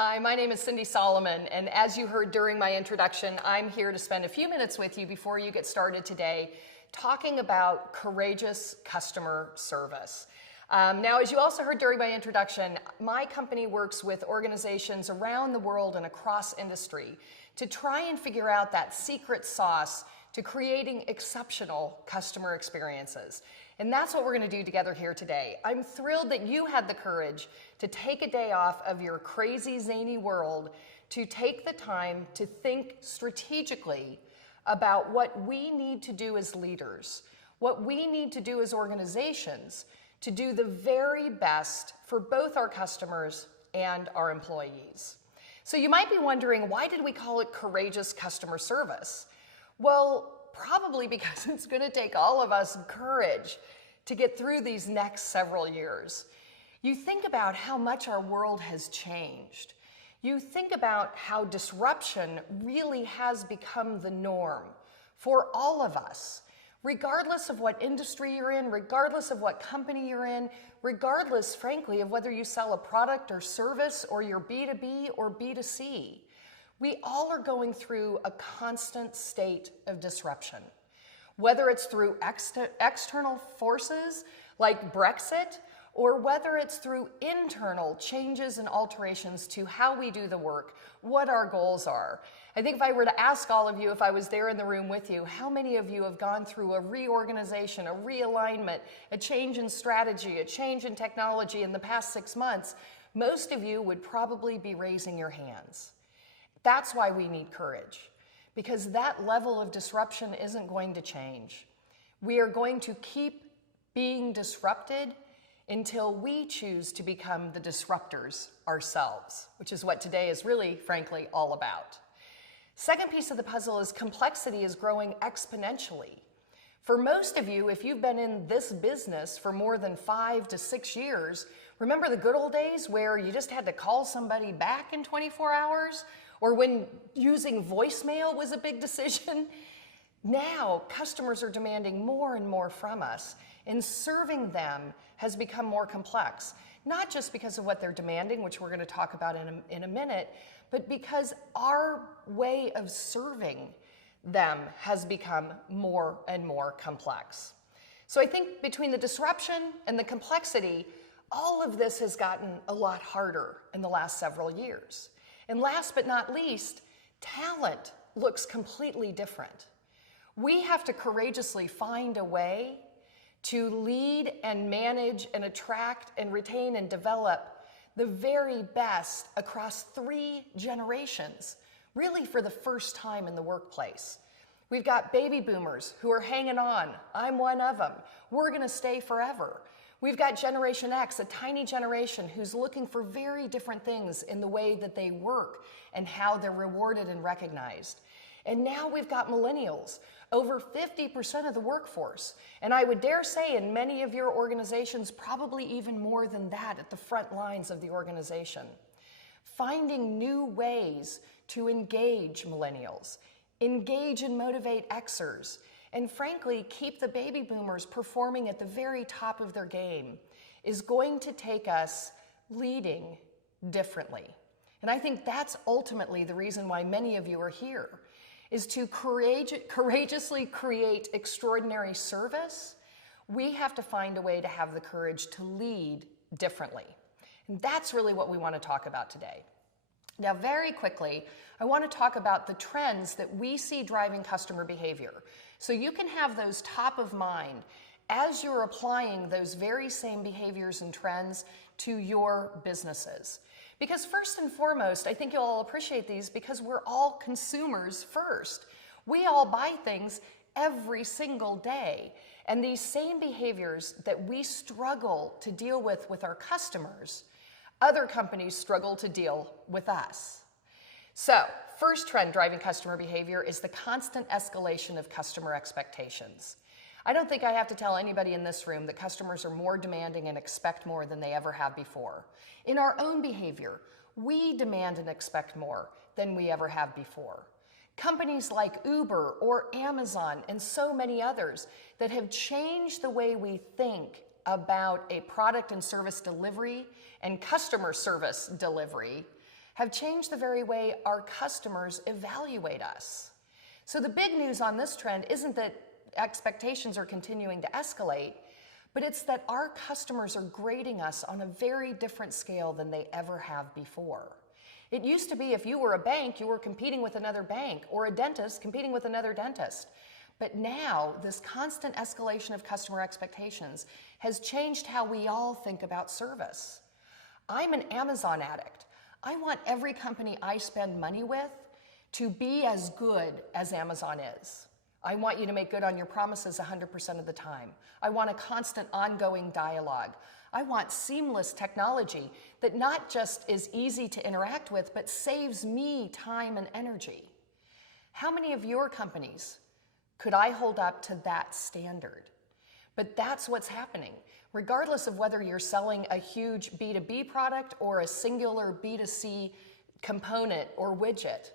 Hi, my name is Cindy Solomon, and as you heard during my introduction, I'm here to spend a few minutes with you before you get started today talking about courageous customer service. Now, as you also heard during my introduction, my company works with organizations around the world and across industry to try and figure out that secret sauce to creating exceptional customer experiences. And that's what we're going to do together here today. I'm thrilled that you had the courage to take a day off of your crazy, zany world to take the time to think strategically about what we need to do as leaders, what we need to do as organizations to do the very best for both our customers and our employees. So you might be wondering, why did we call it courageous customer service? Well, probably because it's going to take all of us courage to get through these next several years. You think about how much our world has changed. You think about how disruption really has become the norm for all of us, regardless of what industry you're in, regardless of what company you're in, regardless, frankly, of whether you sell a product or service or you're B2B or B2C. We all are going through a constant state of disruption, whether it's through external forces like Brexit, or whether it's through internal changes and alterations to how we do the work, what our goals are. I think if I were to ask all of you, if I was there in the room with you, how many of you have gone through a reorganization, a realignment, a change in strategy, a change in technology in the past 6 months, most of you would probably be raising your hands. That's why we need courage, because that level of disruption isn't going to change. We are going to keep being disrupted until we choose to become the disruptors ourselves, which is what today is really, frankly, all about. Second piece of the puzzle is complexity is growing exponentially. For most of you, if you've been in this business for more than 5 to 6 years, remember the good old days where you just had to call somebody back in 24 hours? Or when using voicemail was a big decision? Now, customers are demanding more and more from us, and serving them has become more complex. Not just because of what they're demanding, which we're going to talk about in a minute, but because our way of serving them has become more and more complex. So I think between the disruption and the complexity, all of this has gotten a lot harder in the last several years. And last but not least, talent looks completely different. We have to courageously find a way to lead and manage and attract and retain and develop the very best across 3 generations, really for the first time in the workplace. We've got baby boomers who are hanging on. I'm one of them. We're going to stay forever. We've got Generation X, a tiny generation who's looking for very different things in the way that they work and how they're rewarded and recognized. And now we've got millennials, over 50% of the workforce. And I would dare say in many of your organizations, probably even more than that at the front lines of the organization. Finding new ways to engage millennials, engage and motivate Xers, and frankly, keep the baby boomers performing at the very top of their game is going to take us leading differently. And I think that's ultimately the reason why many of you are here, is to courageously create extraordinary service. We have to find a way to have the courage to lead differently. And that's really what we want to talk about today. Now, very quickly, I want to talk about the trends that we see driving customer behavior. So you can have those top of mind as you're applying those very same behaviors and trends to your businesses. Because first and foremost, I think you'll all appreciate these because we're all consumers first. We all buy things every single day. And these same behaviors that we struggle to deal with our customers, other companies struggle to deal with us. So, first trend driving customer behavior is the constant escalation of customer expectations. I don't think I have to tell anybody in this room that customers are more demanding and expect more than they ever have before. In our own behavior, we demand and expect more than we ever have before. Companies like Uber or Amazon and so many others that have changed the way we think about a product and service delivery and customer service delivery have changed the very way our customers evaluate us. So the big news on this trend isn't that expectations are continuing to escalate, but it's that our customers are grading us on a very different scale than they ever have before. It used to be if you were a bank, you were competing with another bank, or a dentist competing with another dentist. But now, this constant escalation of customer expectations has changed how we all think about service. I'm an Amazon addict. I want every company I spend money with to be as good as Amazon is. I want you to make good on your promises 100% of the time. I want a constant ongoing dialogue. I want seamless technology that not just is easy to interact with, but saves me time and energy. How many of your companies could I hold up to that standard? But that's what's happening. Regardless of whether you're selling a huge B2B product or a singular B2C component or widget,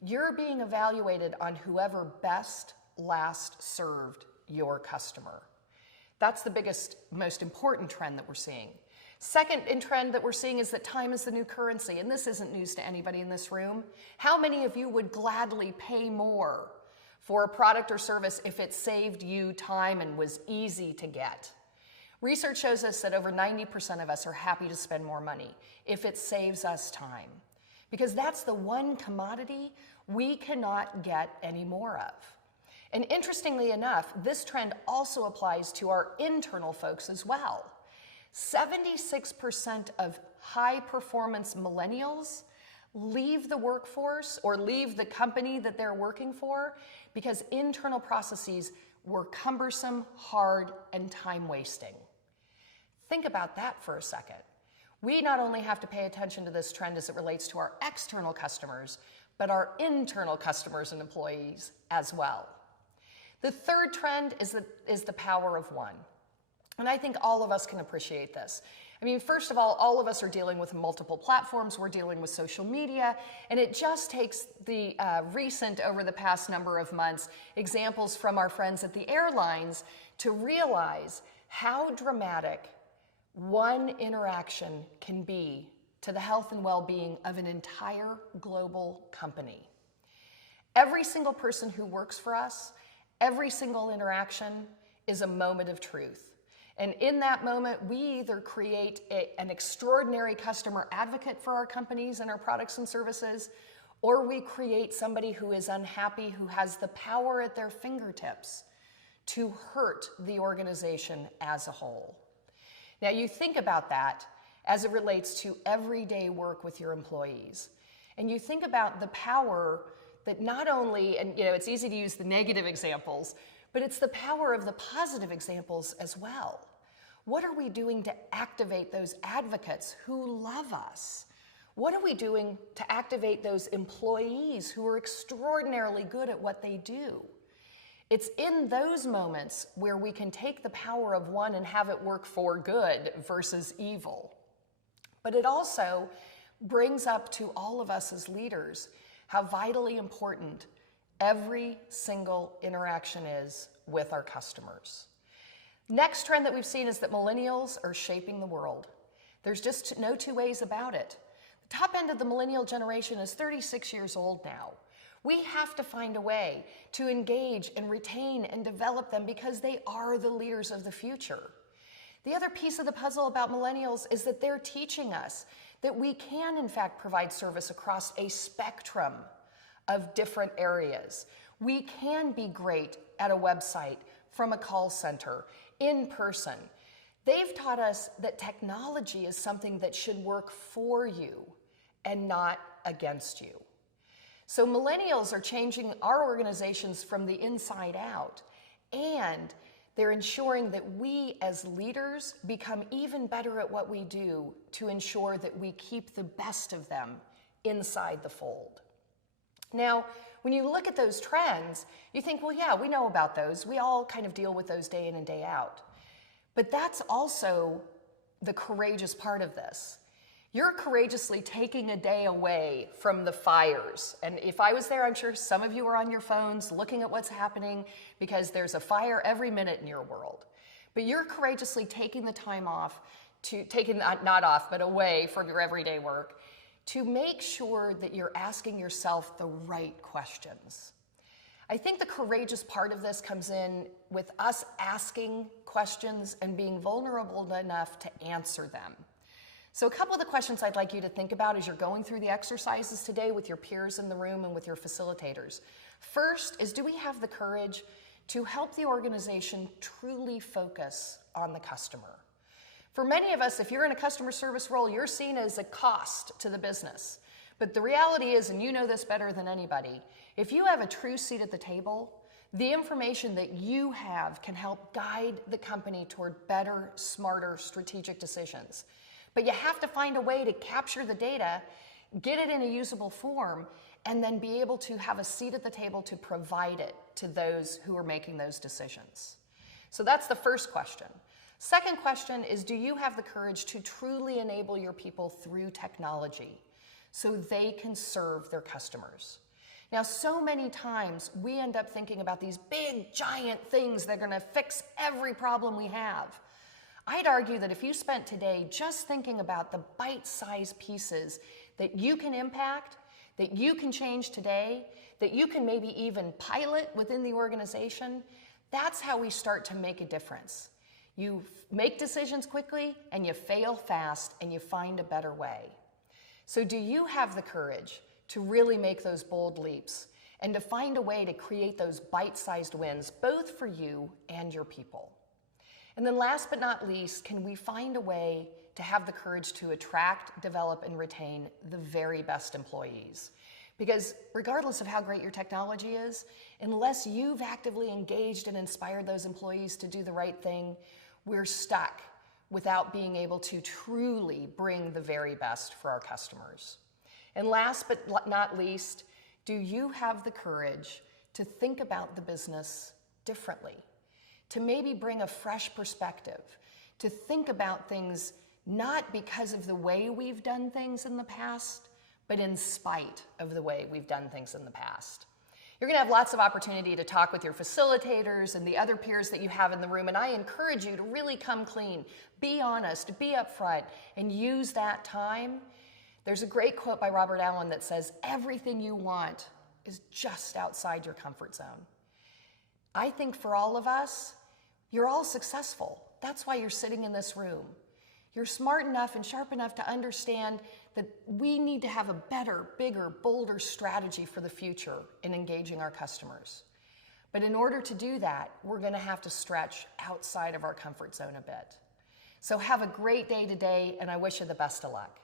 you're being evaluated on whoever best last served your customer. That's the biggest, most important trend that we're seeing. Second trend that we're seeing is that time is the new currency, and this isn't news to anybody in this room. How many of you would gladly pay more for a product or service if it saved you time and was easy to get? Research shows us that over 90% of us are happy to spend more money if it saves us time, because that's the one commodity we cannot get any more of. And interestingly enough, this trend also applies to our internal folks as well. 76% of high-performance millennials leave the workforce or leave the company that they're working for because internal processes were cumbersome, hard, and time-wasting. Think about that for a second. We not only have to pay attention to this trend as it relates to our external customers, but our internal customers and employees as well. The third trend is the power of one. And I think all of us can appreciate this. I mean, first of all of us are dealing with multiple platforms. We're dealing with social media. And it just takes the recent, over the past number of months, examples from our friends at the airlines to realize how dramatic one interaction can be to the health and well-being of an entire global company. Every single person who works for us, every single interaction is a moment of truth. And in that moment, we either create an extraordinary customer advocate for our companies and our products and services, or we create somebody who is unhappy, who has the power at their fingertips to hurt the organization as a whole. Now, you think about that as it relates to everyday work with your employees. And you think about the power that not only, and it's easy to use the negative examples, but it's the power of the positive examples as well. What are we doing to activate those advocates who love us? What are we doing to activate those employees who are extraordinarily good at what they do? It's in those moments where we can take the power of one and have it work for good versus evil. But it also brings up to all of us as leaders how vitally important every single interaction is with our customers. Next trend that we've seen is that millennials are shaping the world. There's just no two ways about it. The top end of the millennial generation is 36 years old now. We have to find a way to engage and retain and develop them because they are the leaders of the future. The other piece of the puzzle about millennials is that they're teaching us that we can, in fact, provide service across a spectrum of different areas. We can be great at a website, from a call center, in person. They've taught us that technology is something that should work for you and not against you. So millennials are changing our organizations from the inside out, and they're ensuring that we as leaders become even better at what we do to ensure that we keep the best of them inside the fold. Now, when you look at those trends, you think, well, yeah, we know about those. We all kind of deal with those day in and day out. But that's also the courageous part of this. You're courageously taking a day away from the fires. And if I was there, I'm sure some of you are on your phones looking at what's happening because there's a fire every minute in your world. But you're courageously taking the time off, not off, but away from your everyday work to make sure that you're asking yourself the right questions. I think the courageous part of this comes in with us asking questions and being vulnerable enough to answer them. So a couple of the questions I'd like you to think about as you're going through the exercises today with your peers in the room and with your facilitators. First is, do we have the courage to help the organization truly focus on the customer? For many of us, if you're in a customer service role, you're seen as a cost to the business. But the reality is, and you know this better than anybody, if you have a true seat at the table, the information that you have can help guide the company toward better, smarter, strategic decisions. But you have to find a way to capture the data, get it in a usable form, and then be able to have a seat at the table to provide it to those who are making those decisions. So that's the first question. Second question is, do you have the courage to truly enable your people through technology so they can serve their customers? Now, so many times we end up thinking about these big, giant things that are going to fix every problem we have. I'd argue that if you spent today just thinking about the bite-sized pieces that you can impact, that you can change today, that you can maybe even pilot within the organization, that's how we start to make a difference. You make decisions quickly, and you fail fast, and you find a better way. So do you have the courage to really make those bold leaps and to find a way to create those bite-sized wins, both for you and your people? And then last but not least, can we find a way to have the courage to attract, develop, and retain the very best employees? Because regardless of how great your technology is, unless you've actively engaged and inspired those employees to do the right thing, we're stuck without being able to truly bring the very best for our customers. And last but not least, do you have the courage to think about the business differently? To maybe bring a fresh perspective, to think about things not because of the way we've done things in the past, but in spite of the way we've done things in the past. You're going to have lots of opportunity to talk with your facilitators and the other peers that you have in the room, and I encourage you to really come clean, be honest, be upfront, and use that time. There's a great quote by Robert Allen that says, "Everything you want is just outside your comfort zone." I think for all of us, you're all successful. That's why you're sitting in this room. You're smart enough and sharp enough to understand that we need to have a better, bigger, bolder strategy for the future in engaging our customers. But in order to do that, we're going to have to stretch outside of our comfort zone a bit. So have a great day today, and I wish you the best of luck.